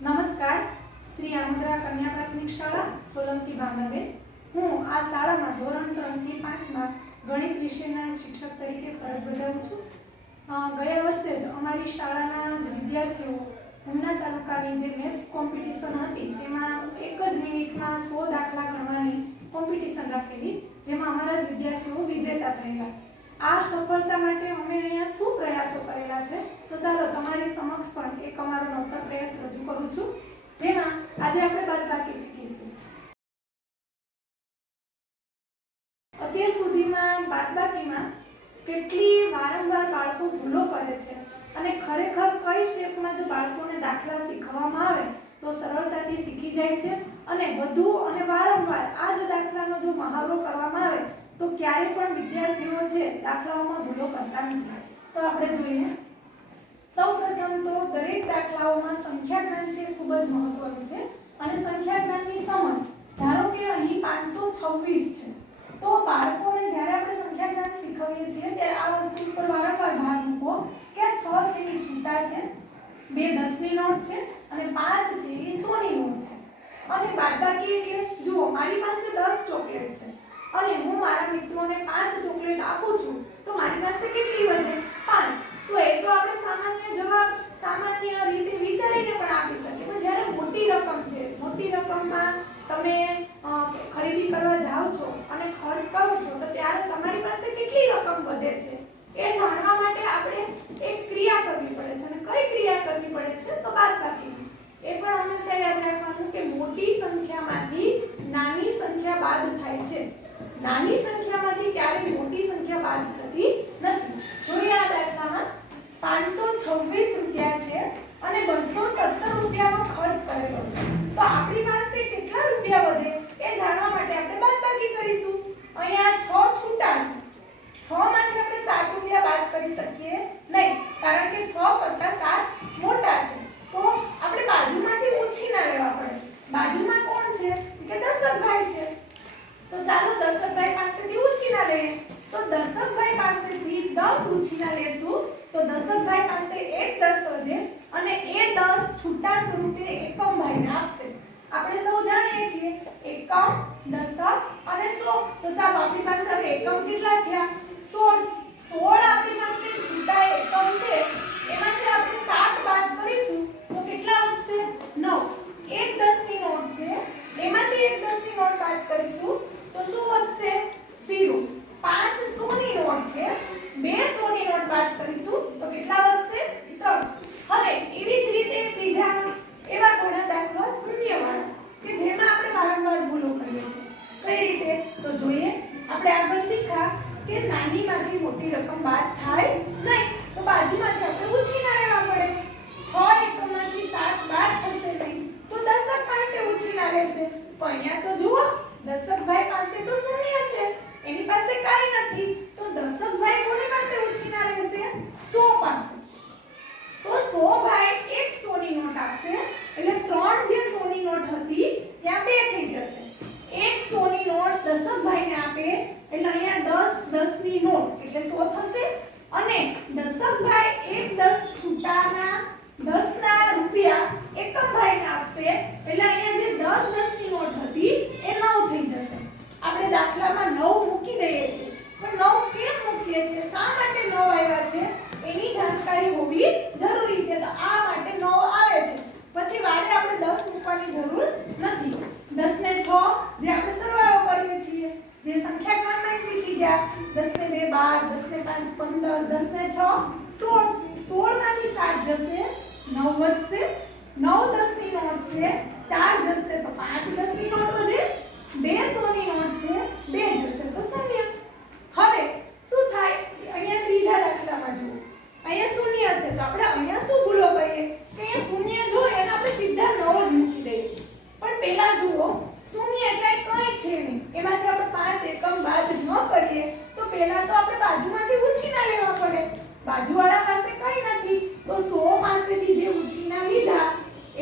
નમસ્કાર, શ્રી આમોદરા કન્યા પ્રાથમિક શાળા સોલંકી ભાવનાબેન. હું આ શાળામાં ધોરણ 3 થી 5માં ગણિત વિષયના શિક્ષક તરીકે ફરજ બજાવું છું. ગયા વર્ષે જ અમારી શાળાના જ વિદ્યાર્થીઓ ઉના તાલુકાની જે મેથ્સ કોમ્પિટિશન હતી તેમાં એક જ મિનિટમાં 100 દાખલા ગણવાની કોમ્પિટિશન રાખેલી, જેમાં અમારા જ વિદ્યાર્થીઓ વિજેતા થયેલા. આ સફળતા માટે અમે અહીંયા શું પ્રયાસો કરેલા છે તો ચાલો તમારી સમક્ષ પણ એક અમારો નવતર પ્રયાસ રજૂ કરું છું, જેમાં આજે આપણે બાદબાકી શીખીશું. અત્યાર સુધીમાં બાદબાકીમાં કેટલી વારંવાર બાળકો ભૂલો કરે છે અને ખરેખર કઈ સ્ટેપમાં જો બાળકોને દાખલા શીખવવામાં આવે તો સરળતાથી શીખી જાય છે અને વધુ અને વારંવાર આ જ દાખલાનો જો મહાવરો કરવામાં આવે તો ક્યારે પણ વિદ્યાર્થીઓ છે દાખલાઓમાં ભૂલો કરતા નથી. તો આપણે જોઈએ, સૌપ્રથમ તો દરેક દાખલાઓમાં સંખ્યા જ્ઞાન છે ખૂબ જ મહત્વનું છે અને સંખ્યા જ્ઞાનની સમજ, ધારો કે અહીં 526 છે તો બાળકોને જ્યારે આપણે સંખ્યા જ્ઞાન શીખવીએ છીએ ત્યારે આ વસ્તુ પર વારંવાર ભાર મૂકો કે આ 6 છે એ છૂટા છે, 2 10ની નોટ છે અને 5 છે એ 100ની નોટ છે. અને બાદબાકી એટલે જુઓ, મારી પાસે 10 ચોકલેટ છે અને હું મારા મિત્રોને 5 ચોકલેટ આપું છું તો મારી પાસે કેટલી વધે? 5. તો એ તો આપણે સામાન્ય જવાબ સામાન્ય રીતે વિચારીને પણ આપી શકીએ, પણ જ્યારે મોટી રકમ છે, મોટી રકમમાં તમે ખરીદી કરવા જાઓ છો અને ખર્ચ કરો છો તો ત્યારે તમારી પાસે કેટલી રકમ વધે છે એ જાણવા માટે આપણે એક ક્રિયા કરવી પડે છે. અને કઈ ક્રિયા કરવી પડે છે? તો બાદબાકીની. એ પણ હંમેશા યાદ રાખવાનું કે મોટી સંખ્યામાંથી નાની સંખ્યા બાદ થાય છે. નાની સંખ્યામાંથી ક્યારેય મોટી સંખ્યા બાદ થતી નથી. જોઈએ આ દાખલામાં 526 રૂપિયા છે અને 217 રૂપિયાનો ખર્ચ કરેલો છે, તો આપણી પાસે કેટલા રૂપિયા વધે એ જાણવા માટે આપણે બાદબાકી કરીશું. અહીંયા 6 છૂટા છે, 6 માંથી આપણે 7 રૂપિયા બાદ કરી શકીએ નહીં, કારણ કે 6 કરતા 7 મોટા છે. તો આપણે બાજુમાંથી ઉછીના લેવા પડે. બાજુમાં કોણ છે? કે દશકભાઈ છે. તો ચાલો દશકભાઈ પાસેથી ઉછીના લઈએ. તો દશકભાઈ પાસેથી 10 ઉછીના લેશું તો દશકભાઈ પાસે એક 10 વધે અને એ 10 છૂટા સ્વરૂપે એકમભાઈને આપશે. આપણે સૌ જાણીએ છીએ એકમ, દશક અને 100. તો ચાલો આપણી પાસે હવે એકમ કેટલા થયા? 16. 16 આપણી પાસે છૂટા એકમ છે, એમાંથી આપણે 7 બાદ કરીશું તો કેટલા વધશે? 9. એક 10ની નોટ છે, એમાંથી એક 10ની નોટ બાદ કરીશું તો શું વધશે? 0. 5 100ની નોટ છે, 2 100ની નોટ બાદ કરીશું તો કેટલા વધશે? 3. હવે એવી જ રીતે બીજા એવા ઘણા દાખલા શૂન્યવાળા કે જેમાં આપણે વારંવાર ભૂલો કરીએ છીએ. કઈ રીતે? તો જોઈએ, આપણે આગળ શીખ્યા કે નાનીમાંથી મોટી રકમ બાદ થાય નહીં, તો બાજુમાંથી આપણે ઉછીના લેવા પડે. 6 એકમમાંથી 7 બાદ થશે નહીં તો દશક પાસે ઉછીના લેશે. તો અહીંયા તો જુઓ, દશકભાઈ પાસે તો શૂન્ય છે, એની પાસે કાંઈ નથી, તો દશકભાઈ કોની પાસે ઉછીના લેશે? 100 પાસે. તો 100 ભાઈ એક 100ની નોટ આપશે એટલે 3 જે 100ની નોટ હતી ત્યાં 2 થઈ જશે. એક 100ની નોટ દશકભાઈને આપે એટલે અહીંયા 10 10ની નોટ એટલે 100 થશે અને દશકભાઈ એક 10 છૂટાના 10 ના રૂપિયા એકમભાઈને આપશે એટલે અહીંયા જે 10 10ની નોટ હતી એ 9 થઈ જશે. આપણે દાખલામાં 9 મૂકી દઈએ છીએ, પણ 9 કેમ મૂકીએ છીએ, શા માટે 9 આવ્યા છે એની જાણકારી હોવી જરૂરી છે. તો આ માટે 9 આવે છે, પછી વારે આપણે 10 મૂકવાની જરૂર નથી. 10 ને 6 જે આપણે સરવાળો કરીએ છીએ, જે સંખ્યા જ્ઞાનમાં શીખી ગયા, 10 ને 2 12, 10 ને 5 15, 10 ને 6 16. 16 માંથી 7 જશે, 9 વધશે. 9 10ની નોટ છે, 4 જશે તો 5 10ની નોટ વધે. 2 100ની નોટ છે, 2 જશે તો 0. હવે શું થાય? અહીંયા ત્રીજા દાખલામાં જુઓ, અહીંયા શૂન્ય છે તો આપણે અહીંયા શું ભૂલો કરીએ કે અહીંયા શૂન્ય જોઈએ અને આપણે સીધા 9 જ મૂકી દઈએ. પણ પહેલા જુઓ, શૂન્ય એટલે કંઈ છે નહીં, એમાંથી આપણે 5 એકમ બાદ ન કરીએ તો પહેલા તો આપણે બાજુમાંથી ઉછીના લેવા પડે. બાજુવાળા પાસે કંઈ નથી તો 100 પાસેથી જે ઉછીના લીધા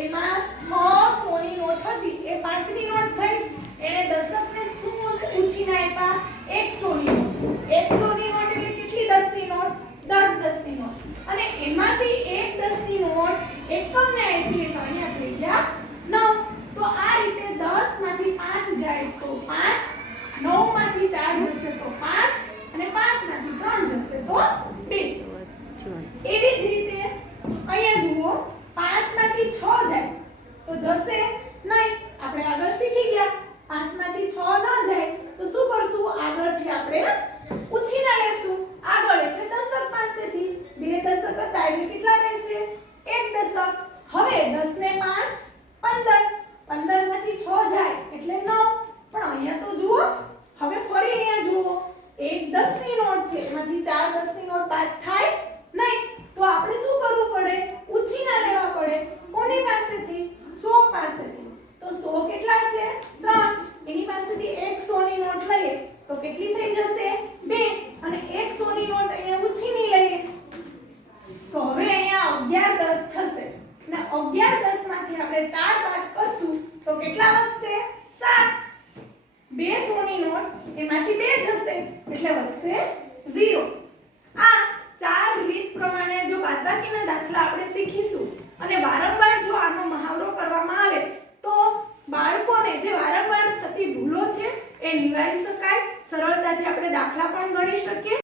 એમાં 6 100ની નોટ હતી એ 5ની નોટ થઈ. એણે દશકને શું ઉછીના આપ્યા? એક 100ની નોટ. એક 100ની નોટ એટલે કેટલી 10ની નોટ? 10 10ની નોટ. અને એમાંથી એક 10ની નોટ એકમને આપી એટલે અહીંયા થઈ ગયા જશે નહીં. આપણે આગળ શીખી ગયા 5 માંથી 6 ન જાય તો શું કરશું? આગળથી આપણે ઉછીના લેશું. આગળ એટલે દશક પાસેથી 2 દશક હતા એટલે કેટલા રહેશે? 1 દશક. હવે 10 ને 5 15. 15 માંથી 6 જાય એટલે 9. પણ અહીંયા તો જુઓ, હવે ફરી અહીંયા જુઓ, એક 10 ની નોટ છે, એમાંથી 4 10 ની નોટ બાદ થાય નહીં. તો આપણે શું કરવું પડે? ઉછીના લેવા પડે. કોની પાસેથી? 100 પાસેથી. તો 100 કેટલા છે? 3. એની પાસેથી એક 100 ની નોટ લઈએ તો કેટલી થઈ જશે? 2. અને એક 100 ની નોટ અહીંયા ઉછીની લઈએ તો હવે અહીંયા 11 10 થશે. અને 11 10 માંથી આપણે 4 બાદ કરશું તો કેટલા વધશે? 7. 2 100 ની નોટ એમાંથી 2 જશે એટલે વધશે 0. આ 4 રીત પ્રમાણે જો બાદબાકીના દાખલા આપણે શીખીશું અને વારંવાર જો આનો મહાવરો કરવામાં આવે તો બાળકોને જે વારંવાર થતી ભૂલો છે એ નિવારી શકાય. સરળતાથી આપણે દાખલા પણ ગણી શકીએ.